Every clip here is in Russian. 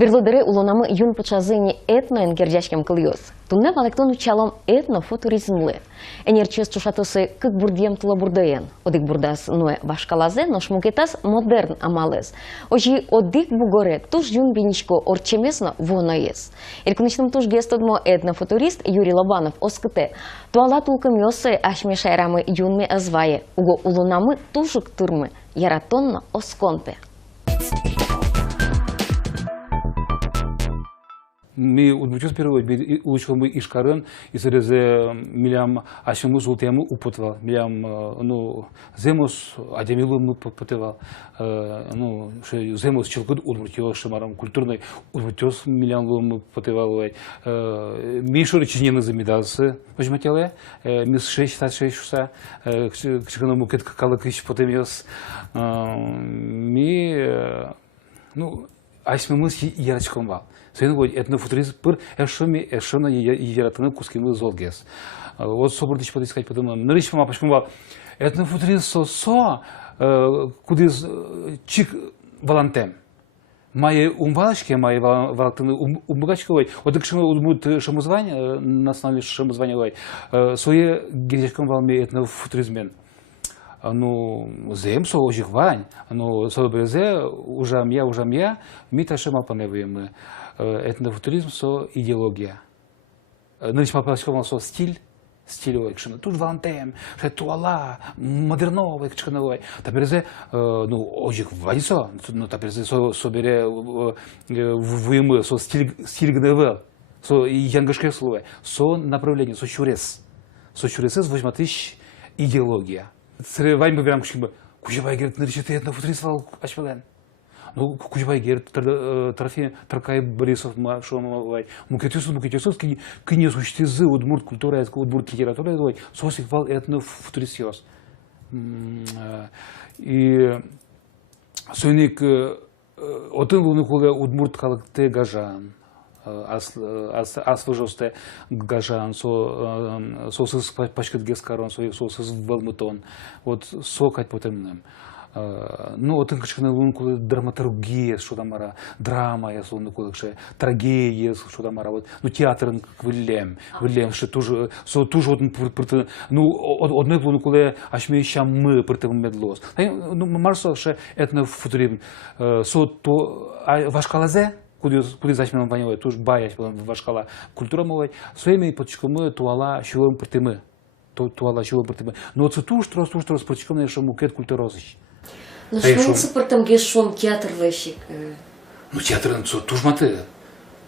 Birdodere ulonamı yun pıçazını etno engirjaşkem kılıyoruz. Tunne valektonu çalom etnofuturizmli. Enerçiz çuşatısı kık burdiyem tula burdayen. Odik burdas noe başkalaze noş muketas modern amalez. Oji odik bugore tuş yun binişko orçemesno vonayez. Erkuniştim tuş gestodmo etnofuturist Юрий Лобанов оскыте. Туала тулкым йосы ашмешайрамы юнме азвае. Уго улонамы тушык тырмы. Яратонно осконпе. Ми удмучус первой учил мы ишкарын и срезе милям ашимус ултему употвал милям ну земус адемилу мы потевал ну что земус челкуд удмучил шамарам культурной удмучус милям мы потевал мишор чинены замедался возьмателе мис 66 часа кшикану мукет калакыш потемиос ми ну ашмемус ярачком вал. Sen bu etnofuturизм pır eşşona yaratını kuskimi zolges. Вот собор дичь подискать потом. Нарич мама почему этнофутуризм со куди чик валантем. Має умвалочки, має валактини умбагачковий. От якщо ми будемо шамозвання, на основі шамозвання, своє гірячком валмі етнофутуризмен. Ну, зем со ожихвань, ну, собрезе ужамя, ми та шама паневуємо. Етнофутуризм со идеология. Нынче попался со стилевой, кшина. Тут вантем, что туала, модерновый, кшиновой. Таперзе, ну, ожих вадисо, ну, таперзе собере вымы со стиль гневел, со янгашке слово, со направление, со чурес возьматыш идеология. Срывай мы берем кшиба, кужевай говорит, наричите этнофутуризм вал ачвелен. Ну, кучбай гер, трофей, Таркай Борисов, Шомовой, мукетюсов, кини существует удмурт культура, удмурт литература, сосик вал этнофутуристиос. И сойник отын луны коле удмурт халыкте гажан, асвыжосте гажан, сосыз пачкат гескарон, сосыз велмутон, вот сокать потемным. Ну, от інкашкане лунку драматургія, що там мара, драма, я лунку лише трагедія, що там мара, ну театр вилем, що дуже, со дуже ну одне лунку ле, аж ми ще ми притим медлос. Ну, марсо ще етнофутуризм, со то важкалазе, куди зачем ваньове, тож баясь важкала культура мовой, своїми почками туала, що вам притими, туала, що вам притими. Ну, це туж розпочками, що мукет культурозич. Ну, что супортом гешом театр вещик? Ну, театр, туж маты.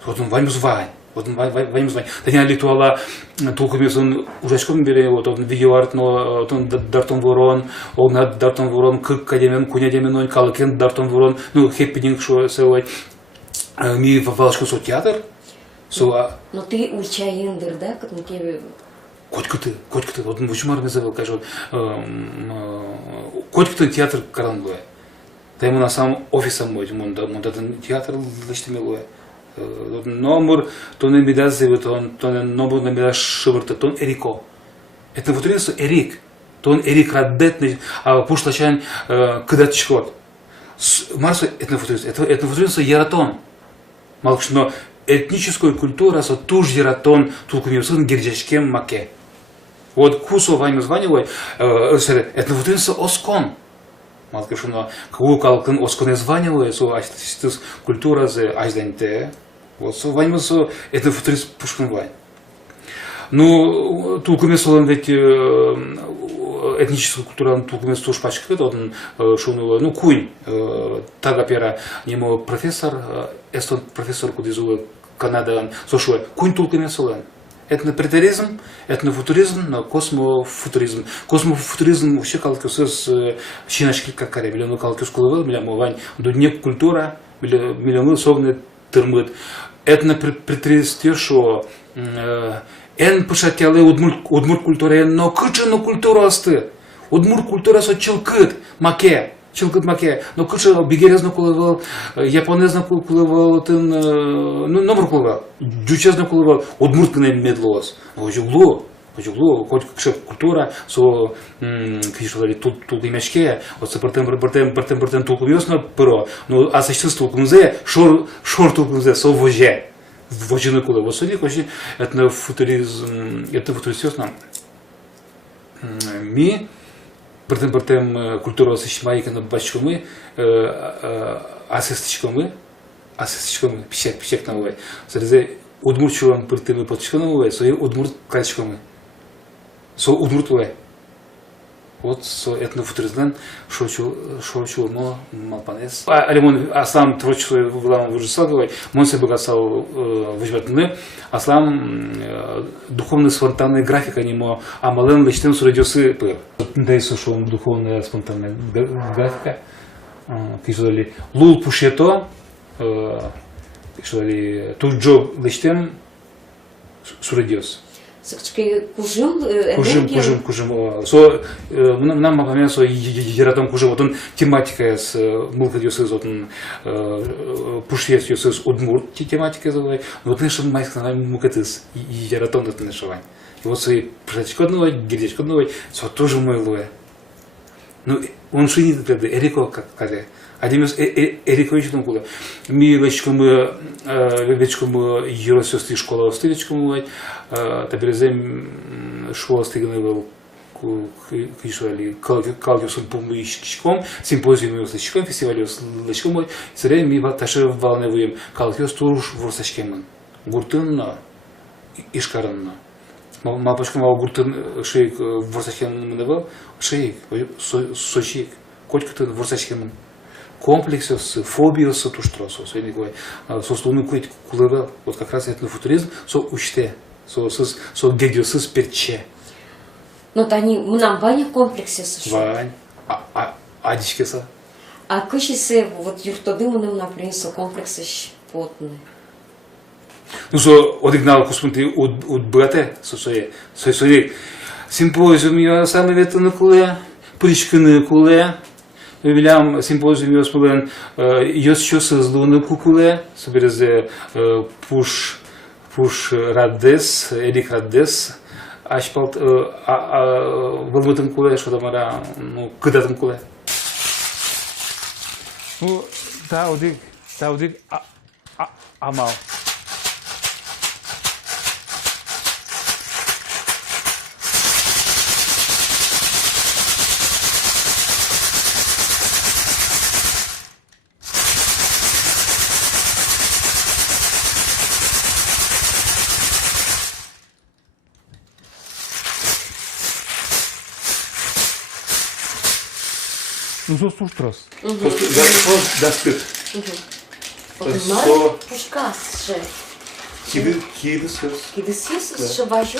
Вот он ваню звань. Вот он ваню звань. Таня литуала толку месон ужачком бере, вот он видеоарт, но он дартон ворон, он дартон ворон, кадемен, куня деменон, калкен дартон ворон, ну, хеппининг, что севой. Ми валашко со театр. Но ты учаиндер, да, как на тебе... Котькаты, вот он очень марно завел, кажет, котькаты театр каранлуя. Да ему на самом офисом мой, он этот театр лишь милуя. Номер, то не беда зевет, то не номер не беда шиберта, то он эрико. Это вот рису эрик, то он эрик радетный, а пушлачан когда чкот. Марсо это вот рису яратон. Малкшно этническая культура, со туж яратон, только не сын гердячкем маке. Вот кусо вами званивай, это вот это оскон. Малко что на кого калкан оскон званивай, со астис культура за айзденте. Вот со вами со это вот это пушкин вань. Ну только мы солон ведь этническая культура, только мы слуш пачка, вот он шунул, ну кунь, тага пера, нему профессор, эстон профессор кудизу Канада, слушай, кунь только мы солон. Этнопретеризм, этнофутуризм, но космофутуризм. Космофутуризм вообще калкюсы с щеночки как каре, миллионы калкюс куловел, миллионы вань, дуднек культура, миллионы совны термит. Этнопретеризм, что эн пошатялы удмурт культура, но кычину культуру асты. Удмурт культура со челкыт, маке. Чилкот маке, но куча бигерезно кулывал, японезно кулывал, ну номер кулывал, дючезно кулывал, удмуртканый медлос, ожугло, Кожуглу, хоть культура, со кишвали тут имешке, вот со бертем толкуёсно перо, но а существует толкунзе, шор толкунзе, со воже. Вожины куда. Вот смотри, очень это футуристично. Ми бертем культура существует на бачкомы, асистичкомы, пищек новый. Среди удмурчивым бертем подчкомы, свои удмурт качкомы. Со удмуртове. Вот со этнофутуризм шоучу, но малпанес. Алимон аслам творчество вылам выжисалговой, он себе гасал выживатны, аслам духовная спонтанная графика нему, а мален лечтем сурадиосы пыр. Да и сошел духовная спонтанная графика. Кишали лул пушето, кишали туджо лечтем сурадиос. Кужим. Со нам напоминает, что яратом кужим. Вот он тематика с мулкадиосыз, вот он пушьесиосыз удмурт тематика зовой. Вот наш майский нами мукатыз яратом это нашивань. И вот свои пшачкодного, гирдечкодного, со тоже мой луэ. Ну он шинит это Эрико как казе. Адемис Эрикович там куда. Ми вечком юросёсти школа остылечком таберезем школа стыгнывал кишали калгиусом помыщиком, симпозиум юросочком, фестиваль юросочком. Среди ми таше волневуем калгиус туруш ворсочкем. Гуртынна ишкаранна. Мапочком гуртын шейк ворсочкем мневал, шейк сочик, котькутын ворсочкем. Комплексов, фобиос, то что, со стороны кулева, вот как раз этнофутуризм, со учте, со гедиосыз перче. Но они нам баня в комплексе сошел. Вань, а дичкеса? А кучисы вот юртодымы, например, со комплексы потные. Ну, со оригинал космонавты от брате, со симпозиум я сам ветер на куле, причка на куле. Вилям симпозиум ясмулен еще созданы кукуле, соберeze пуш раддес, элик раддес, ашпалт вылмытын куле, что там ара, ну кыдатын куле. Ну таудик амал. Ну, со суштрос. Да, стыд. Пушкас же. Кидысыз. Кидысыз, что вожу.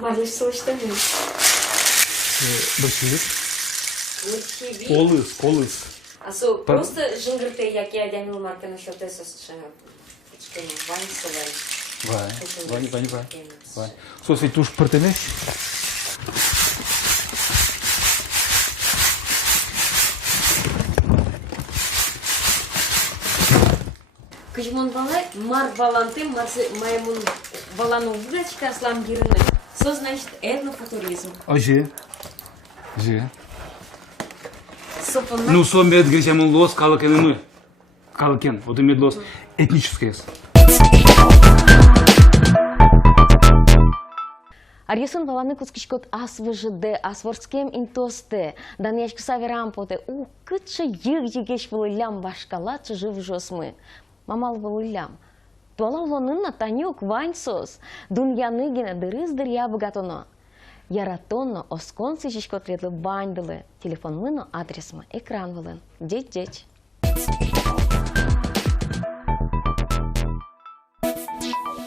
Малыш слышно ли? Большевик. Колыс. А со просто жингрте, як я дянил марка на счет СССР. Вань. Слушай, ты уж протянешь? Кычмон балай, мар балантым, маймун балану вдачка, аслам гирны. Что значит этнофутуризм? Же. Ну, сомет гречамун лос, калакен мы. Калакен, вот имеет лос этническое. Арьесын баланы кускичкот ас выжиде, ас ворскем интосте, данешки саверампоте, кытша егеш вылылям башкала чыжив жосмы. Мамал вылылям. Туала улонынна танюк ваньсос, дуньяны гене дырыз-дыр ябы гатоно. Яратонно осконцы шишкот редлы баньдылы. Телефон мыно адресма экран вылын. Деть.